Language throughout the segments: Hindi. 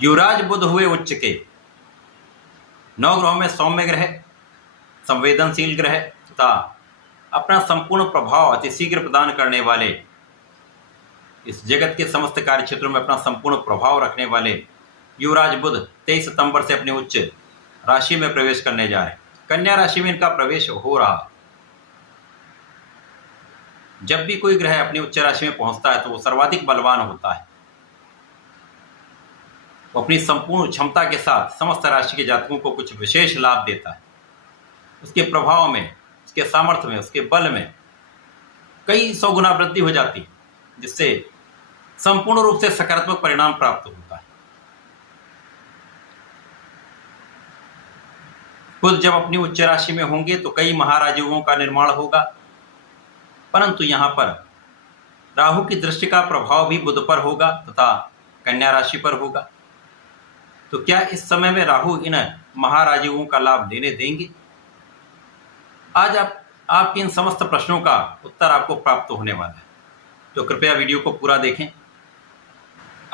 युवराज बुध हुए उच्च के। नौ ग्रहों में सौम्य ग्रह, संवेदनशील ग्रह तथा अपना संपूर्ण प्रभाव अति शीघ्र प्रदान करने वाले, इस जगत के समस्त कार्य क्षेत्रों में अपना संपूर्ण प्रभाव रखने वाले युवराज बुध 23 सितंबर से अपने उच्च राशि में प्रवेश करने जा रहे हैं। कन्या राशि में इनका प्रवेश हो रहा। जब भी कोई ग्रह अपनी उच्च राशि में पहुंचता है तो वो सर्वाधिक बलवान होता है। वो अपनी संपूर्ण क्षमता के साथ समस्त राशि के जातकों को कुछ विशेष लाभ देता है। उसके प्रभाव में, उसके सामर्थ्य में, उसके बल में कई 100 गुना वृद्धि हो जाती है, जिससे संपूर्ण रूप से सकारात्मक परिणाम प्राप्त होता है। बुध जब अपनी उच्च राशि में होंगे तो कई महाराजयों का निर्माण होगा, परंतु यहां पर राहु की दृष्टि का प्रभाव भी बुध पर होगा तथा कन्या राशि पर होगा। तो क्या इस समय में राहु इन महाराजयों का लाभ लेने देंगे? आज आपके इन समस्त प्रश्नों का उत्तर आपको प्राप्त होने वाला है, तो कृपया वीडियो को पूरा देखें।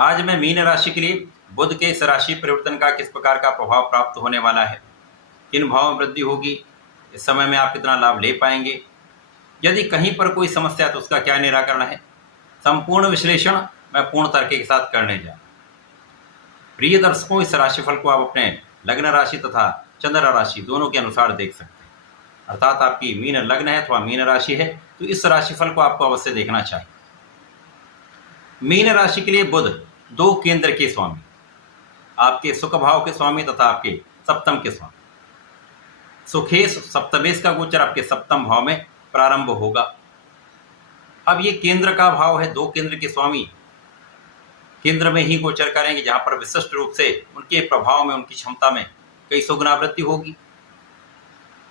आज मैं मीन राशि के लिए बुध के इस राशि परिवर्तन का किस प्रकार का प्रभाव प्राप्त होने वाला है, किन भावों में वृद्धि होगी, इस समय में आप कितना लाभ ले पाएंगे, यदि कहीं पर कोई समस्या है तो उसका क्या निराकरण है, संपूर्ण विश्लेषण मैं पूर्ण तरीके के साथ करने जा रहा हूं। प्रिय दर्शकों, इस राशिफल को आप अपने लग्न राशि तथा चंद्र राशि दोनों के अनुसार देख सकते हैं। अर्थात आपकी मीन लग्न है अथवा मीन राशि है तो इस राशिफल को आपको अवश्य देखना चाहिए। मीन राशि के लिए बुध 2 केंद्र के स्वामी, आपके सुख भाव के स्वामी तथा आपके सप्तम के स्वामी। सुखेश सप्तमेश का गोचर आपके सप्तम भाव में प्रारंभ होगा। अब ये केंद्र का भाव है, 2 केंद्र के स्वामी केंद्र में ही गोचर करेंगे, जहां पर विशिष्ट रूप से उनके प्रभाव में, उनकी क्षमता में कई 100 गुना वृद्धि होगी।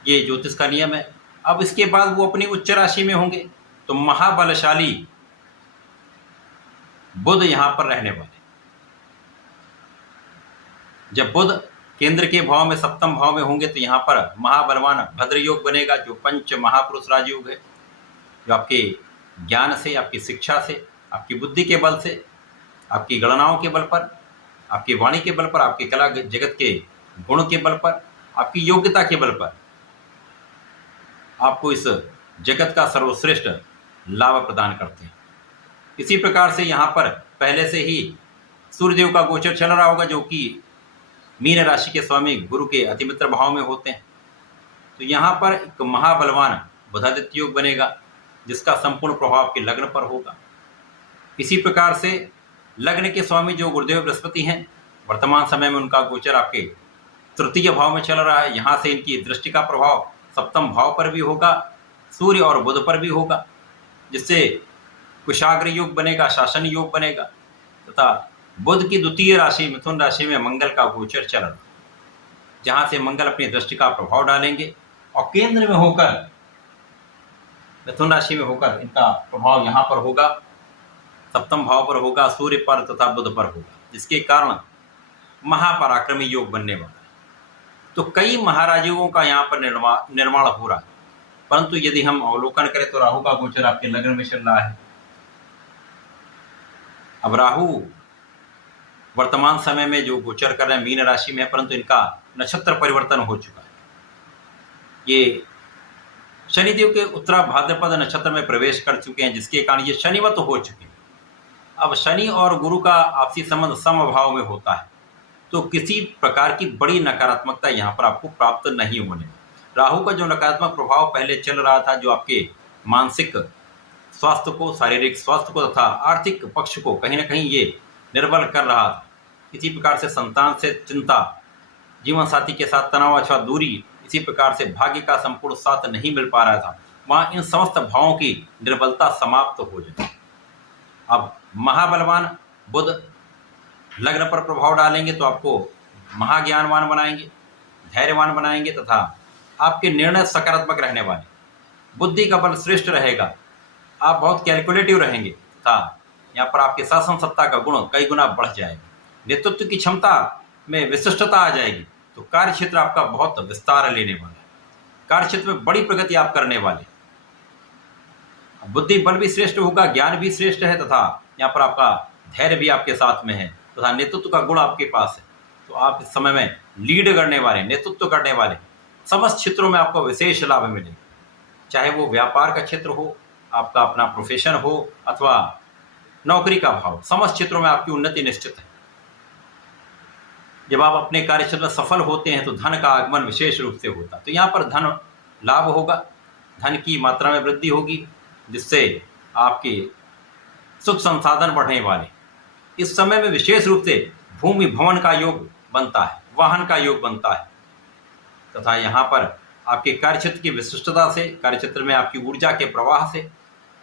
ये ज्योतिष का नियम है। अब इसके बाद वो अपनी उच्च राशि में होंगे तो महाबलशाली बुध यहां पर रहने वाले। जब बुध केंद्र के भाव में सप्तम भाव में होंगे तो यहां पर महाबलवान भद्र योग बनेगा, जो पंच महापुरुष राजयोग है, जो आपके ज्ञान से, आपकी शिक्षा से, आपकी बुद्धि के बल से, आपकी गणनाओं के बल पर, आपकी वाणी के बल पर, आपके कला जगत के गुण के बल पर, आपकी योग्यता के बल पर आपको इस जगत का सर्वश्रेष्ठ लाभ प्रदान करते हैं। इसी प्रकार से यहाँ पर पहले से ही सूर्यदेव का गोचर चल रहा होगा, जो कि मीन राशि के स्वामी गुरु के अतिमित्र भाव में होते हैं। तो यहाँ पर एक महाबलवान बुधादित्य योग बनेगा, जिसका संपूर्ण प्रभाव आपके लग्न पर होगा। इसी प्रकार से लग्न के स्वामी जो गुरुदेव बृहस्पति हैं, वर्तमान समय में उनका गोचर आपके तृतीय भाव में चल रहा है। यहाँ से इनकी दृष्टि का प्रभाव सप्तम भाव पर भी होगा, सूर्य और बुध पर भी होगा, जिससे कुशाग्र योग बनेगा, शासन योग बनेगा तथा बुध की द्वितीय राशि मिथुन राशि में मंगल का गोचर चल रहा, जहां से मंगल अपनी दृष्टि का प्रभाव डालेंगे और केंद्र में होकर, मिथुन राशि में होकर इनका प्रभाव यहाँ पर होगा, सप्तम भाव पर होगा, सूर्य पर तथा बुध पर होगा, जिसके कारण महापराक्रमी योग बनने वाला है। तो कई महाराजयों का यहाँ पर निर्माण हो रहा है। परंतु यदि हम अवलोकन करें तो राहु का गोचर आपके लग्न में चल रहा है। अब राहु वर्तमान समय में जो गोचर कर रहे हैं मीन राशि में है, परंतु इनका नक्षत्र परिवर्तन हो चुका है। ये शनिदेव के उत्तरा भाद्रपद नक्षत्र में प्रवेश कर चुके हैं, जिसके कारण ये शनिवत हो चुके हैं। अब शनि और गुरु का आपसी संबंध समभाव में होता है, तो किसी प्रकार की बड़ी नकारात्मकता यहाँ पर आपको प्राप्त नहीं होने। राहु का जो नकारात्मक प्रभाव पहले चल रहा था, जो आपके मानसिक स्वास्थ्य को, शारीरिक स्वास्थ्य को तथा आर्थिक पक्ष को कहीं ना कहीं ये निर्बल कर रहा था। इसी प्रकार से संतान से चिंता, जीवन साथी के साथ तनाव अथवा दूरी, इसी प्रकार से भाग्य का संपूर्ण साथ नहीं मिल पा रहा था, वहाँ इन समस्त भावों की निर्बलता समाप्त हो जाए। अब महाबलवान बुध लग्न पर प्रभाव डालेंगे तो आपको महाज्ञानवान बनाएंगे, धैर्यवान बनाएंगे तथा आपके निर्णय सकारात्मक रहने वाले, बुद्धि का बल श्रेष्ठ रहेगा, आप बहुत कैलकुलेटिव रहेंगे तथा यहाँ पर आपके शासन सत्ता का गुण कई गुना बढ़ जाएगा। नेतृत्व की क्षमता में विशिष्टता आ जाएगी, तो कार्य क्षेत्र आपका बहुत विस्तार लेने वाला है। कार्य क्षेत्र में बड़ी प्रगति आप करने वाले, बुद्धि बल भी श्रेष्ठ होगा, ज्ञान भी श्रेष्ठ है तथा यहाँ पर आपका धैर्य भी आपके साथ में है। तथा नेतृत्व का गुण आपके पास है, तो आप इस समय में लीड करने वाले, नेतृत्व करने वाले समस्त क्षेत्रों में आपको विशेष लाभ मिलेगा। चाहे वो व्यापार का क्षेत्र हो, आपका अपना प्रोफेशन हो, अथवा नौकरी का भाव, समस्त क्षेत्रों में आपकी उन्नति निश्चित है। जब आप अपने कार्यक्षेत्र में सफल होते हैं तो धन का आगमन विशेष रूप से होता है। तो यहाँ पर धन लाभ होगा, धन की मात्रा में वृद्धि होगी, जिससे आपके सुख संसाधन बढ़ने वाले। इस समय में विशेष रूप से भूमि भवन का योग बनता है, वाहन का योग बनता है, तथा यहाँ पर आपके कार्यक्षेत्र की विशिष्टता से, कार्यक्षेत्र में आपकी ऊर्जा के प्रवाह से,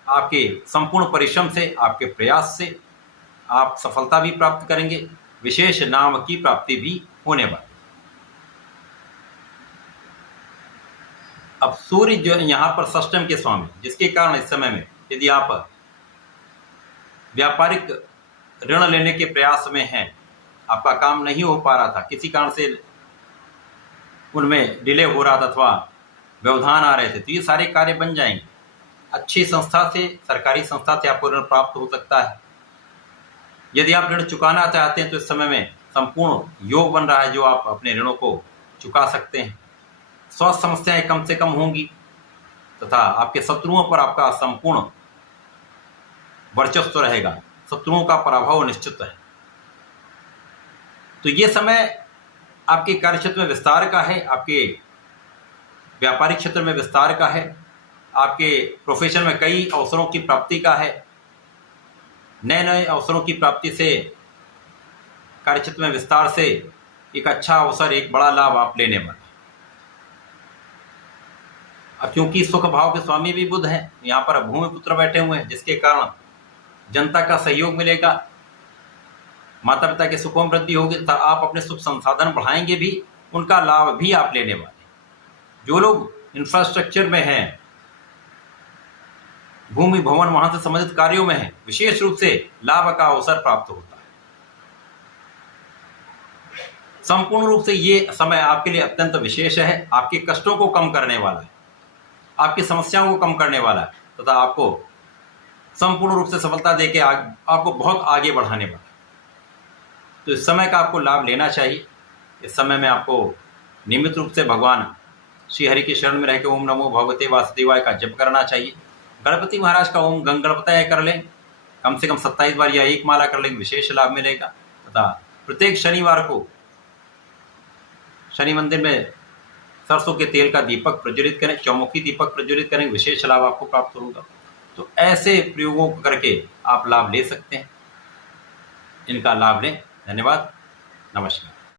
आपके संपूर्ण परिश्रम से, आपके प्रयास से आप सफलता भी प्राप्त करेंगे, विशेष नाम की प्राप्ति भी होने वाली। अब सूर्य जो यहाँ पर षष्टम के स्वामी, जिसके कारण इस समय में यदि आप व्यापारिक ऋण लेने के प्रयास में हैं, आपका काम नहीं हो पा रहा था, किसी कारण से उनमें डिले हो रहा था अथवा व्यवधान आ रहे थे, तो ये सारे कार्य बन जाएंगे। अच्छी संस्था से, सरकारी संस्था से आपको ऋण प्राप्त हो सकता है। यदि आप ऋण चुकाना चाहते हैं तो इस समय में संपूर्ण योग बन रहा है जो आप अपने ऋणों को चुका सकते हैं। स्वास्थ्य समस्याएं कम से कम होंगी तथा आपके शत्रुओं पर आपका संपूर्ण वर्चस्व रहेगा, शत्रुओं का पराभव निश्चित है। तो ये समय आपके कार्यक्षेत्र में विस्तार का है, आपके व्यापारिक क्षेत्र में विस्तार का है, आपके प्रोफेशन में कई अवसरों की प्राप्ति का है। नए नए अवसरों की प्राप्ति से, कार्यक्षेत्र में विस्तार से एक अच्छा अवसर, एक बड़ा लाभ आप लेने वाले। अब क्योंकि सुख भाव के स्वामी भी बुध हैं, यहाँ पर भूमि पुत्र बैठे हुए हैं, जिसके कारण जनता का सहयोग मिलेगा, माता पिता के सुखों में वृद्धि होगी तथा आप अपने सुख संसाधन बढ़ाएंगे भी, उनका लाभ भी आप लेने वाले। जो लोग इंफ्रास्ट्रक्चर में हैं, भूमि भवन वहां से संबंधित कार्यों में है, विशेष रूप से लाभ का अवसर प्राप्त होता है। संपूर्ण रूप से ये समय आपके लिए अत्यंत विशेष है, आपके कष्टों को कम करने वाला है, आपकी समस्याओं को कम करने वाला है तथा आपको संपूर्ण रूप से सफलता देके आपको बहुत आगे बढ़ाने वाला है। तो इस समय का आपको लाभ लेना चाहिए। इस समय में आपको नियमित रूप से भगवान श्री हरि के शरण में रहकर ओम नमो भगवते वासुदेवाय का जप करना चाहिए। गणपति महाराज का ओम गणपतये कर लें, कम से कम 27 बार या एक माला कर लें, विशेष लाभ मिलेगा। तथा प्रत्येक शनिवार को शनि मंदिर में सरसों के तेल का दीपक प्रज्वलित करें, चौमुखी दीपक प्रज्वलित करें, विशेष लाभ आपको प्राप्त होगा। तो ऐसे प्रयोगों करके आप लाभ ले सकते हैं, इनका लाभ लें। धन्यवाद, नमस्कार।